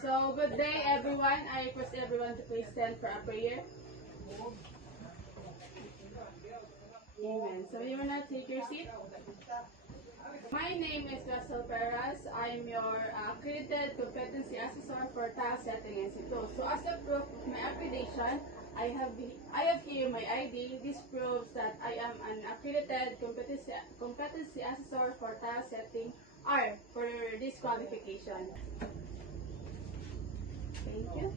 So, good day everyone. I request everyone to please stand for a prayer. Amen. So, you will now take your seat. My name is Russell Perez. I'm your accredited competency assessor for tile setting institute. So, as a proof of my accreditation, I have here my ID. This proves that I am an accredited competency assessor for tile setting R for this qualification. Thank you.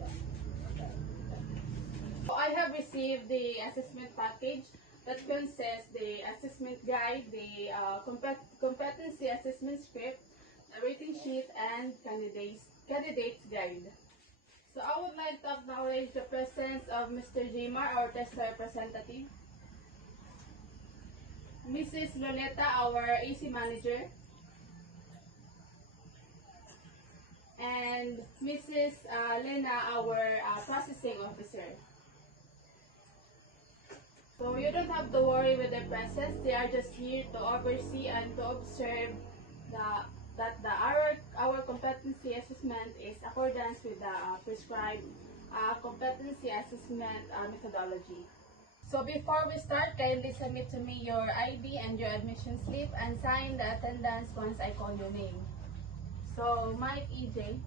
So I have received the assessment package that consists the assessment guide, the competency assessment script, a rating sheet, and candidate's guide. So I would like to acknowledge the presence of Mr. Jimar, our test representative, Mrs. Loleta, our AC manager, and Mrs. Lena, our processing officer. So you don't have to worry with their presence. They are just here to oversee and to observe that our competency assessment is accordance with the prescribed competency assessment methodology. So before we start, kindly submit to me your ID and your admission slip and sign the attendance once I call your name. So Mike EJ.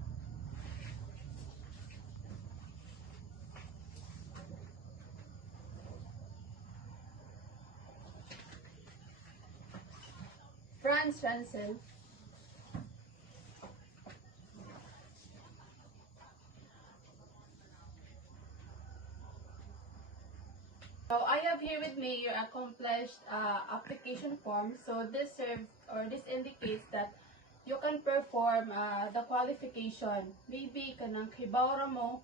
Franz Ransen. So I have here with me your accomplished application form. So this indicates that you can perform the qualification. Maybe kanang kibawra mo,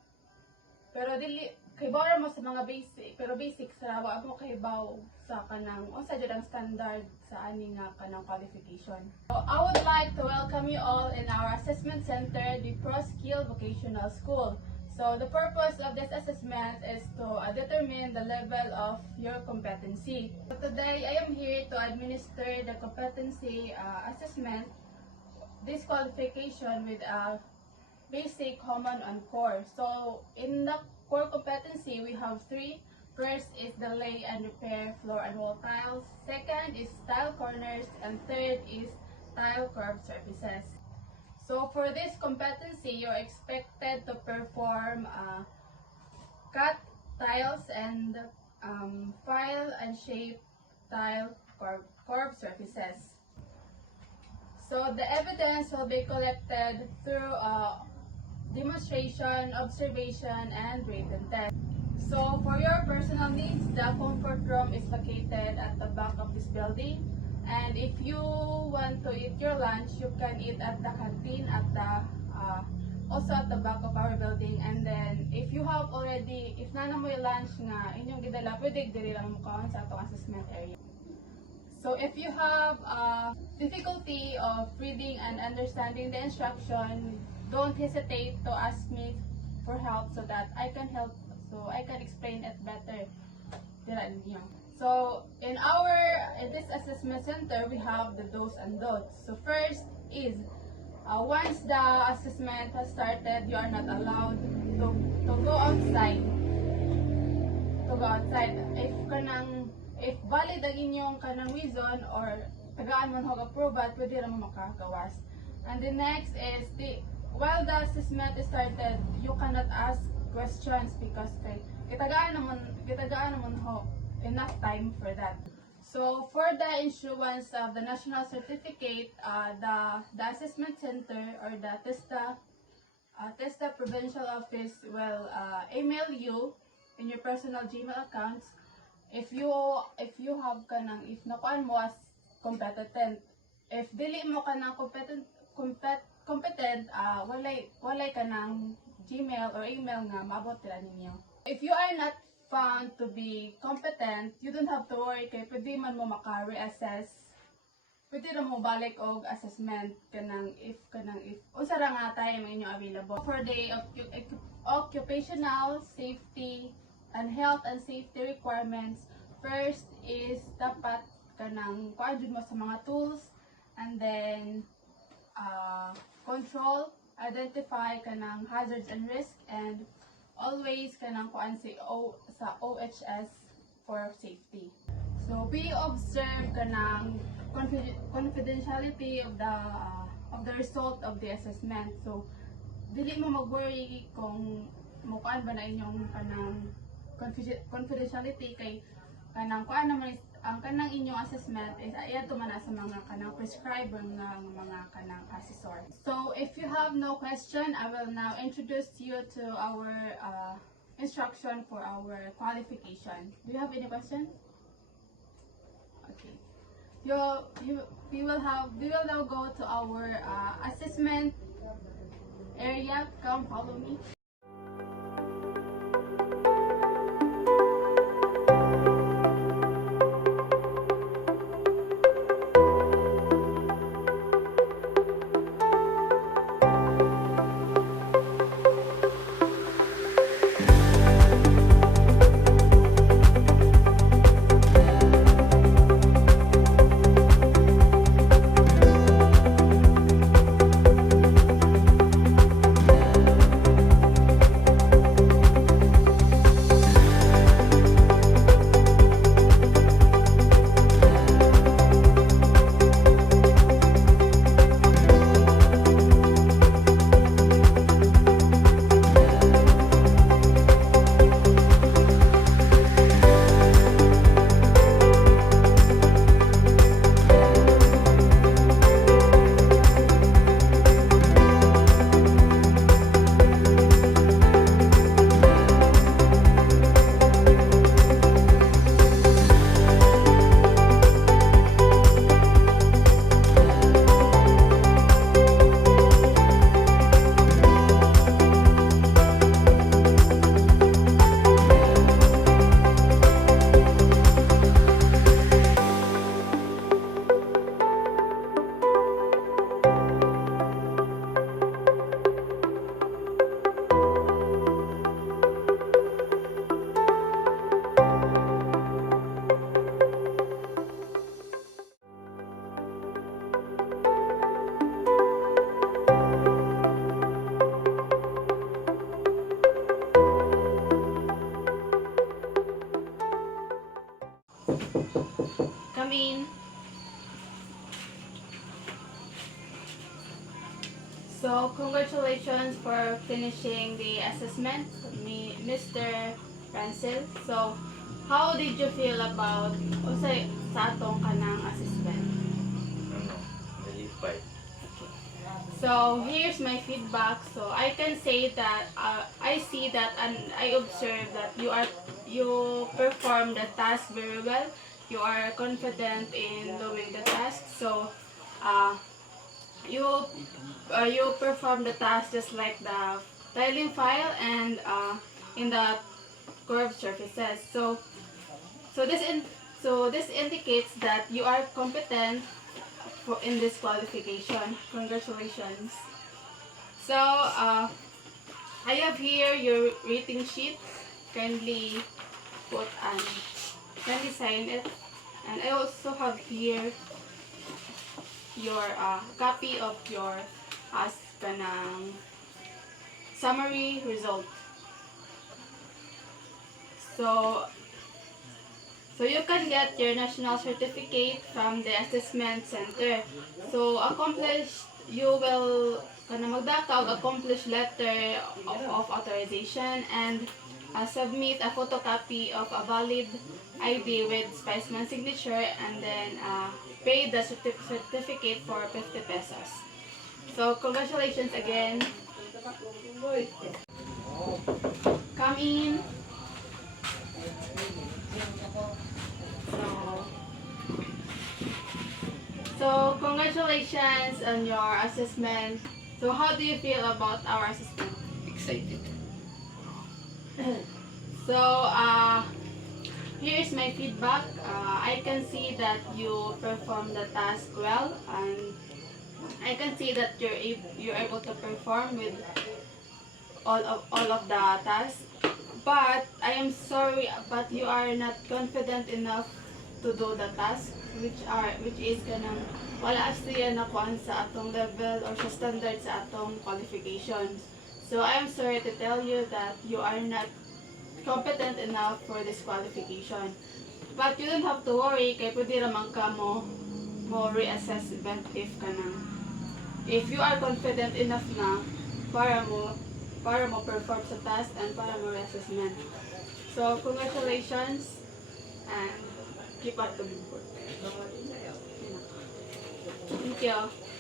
pero dili kibawra mo sa mga basic, pero basic sa wa mo kibaw sa kanang unsa jud ang standard sa ani nga kanang qualification. So I would like to welcome you all in our assessment center, the ProSkill Vocational School. So the purpose of this assessment is to determine the level of your competency. So today I am here to administer the competency assessment, this qualification with a basic, common, and core. So in the core competency, we have three. First is the lay and repair floor and wall tiles. Second is tile corners, and third is tile curved surfaces. So for this competency, you're expected to perform cut tiles and file and shape tile curved surfaces. So the evidence will be collected through demonstration, observation, and written test. So for your personal needs, the comfort room is located at the back of this building. And if you want to eat your lunch, you can eat at the canteen at the also at the back of our building. And then if you have already, if na mo yung lunch nga inyong gidala, pwede diri lang mo kaon sa atong assessment area. So if you have difficulty of reading and understanding the instruction, don't hesitate to ask me for help so that I can help, so I can explain it better. So in this assessment center, we have the do's and don'ts. So first is once the assessment has started, you are not allowed to go outside. If valid ang inyong kanang reason or tagaan man hog approval, pwede ra mo makagawas. And the next is while the assessment is started, you cannot ask questions because kitagaan naman ho enough time for that. So for the issuance of the national certificate, the assessment center or the TESDA provincial office will email you in your personal Gmail accounts if you have kanang, if nakuan mo as competent. If dili mo kanang competent, walay kanang Gmail or email nga maabot nila ninyo. If you are not found to be competent, you don't have to worry kay pwede man mo maka-reassess. Pwede na mo balik og assessment kanang if unsa ra nga time inyo available. For the occupational safety and health and safety requirements, first is dapat kanang kuan jud mo sa mga tools, and then control identify kanang hazards and risk, and always kanang kuan sa OHS for safety. So we observe kanang confidentiality of the result of the assessment. So dili mo mag-worry kung mukaan ba na inyong kanang confidentiality, kay kanang kuan naman ang kanang inyong assessment is ayato man na sa mga kanang prescriber nga mga kanang assessor. So if you have no question, I will now introduce you to our instruction for our qualification. Do you have any question? Okay. We will now go to our assessment area. Come follow me. Come in. So, congratulations for finishing the assessment, Mr. Rancel. So, how did you feel about sa atong kanang assessment? Nalipay. So, here's my feedback. So, I can say that I see that and I observe that you perform the task very well. You are confident in doing the task. So, you perform the task just like the tiling file and in the curved surfaces. So this indicates that you are competent in this qualification. Congratulations. So I have here your rating sheet. Kindly kindly sign it, and I also have here your copy of your kanang summary result. So you can get your national certificate from the assessment center. So you will magdaka og accomplished letter of authorization and submit a photocopy of a valid ID with specimen signature, and then pay the certificate for 50 pesos. So congratulations again. Come in. So congratulations on your assessment. So how do you feel about our assessment? Excited. So here's my feedback. I can see that you perform the task well, and I can see that you're able to perform with all of the tasks. But I am sorry, but you are not confident enough to do the task. which is kanang wala siya nakuan sa atong level or sa standard sa atong qualifications. So I am sorry to tell you that you are not competent enough for this qualification. But you don't have to worry kay pwede ramang ka mo reassessment if you are confident enough na para mo perform sa task and para mo reassessment. So congratulations and keep up the good work. Thank you.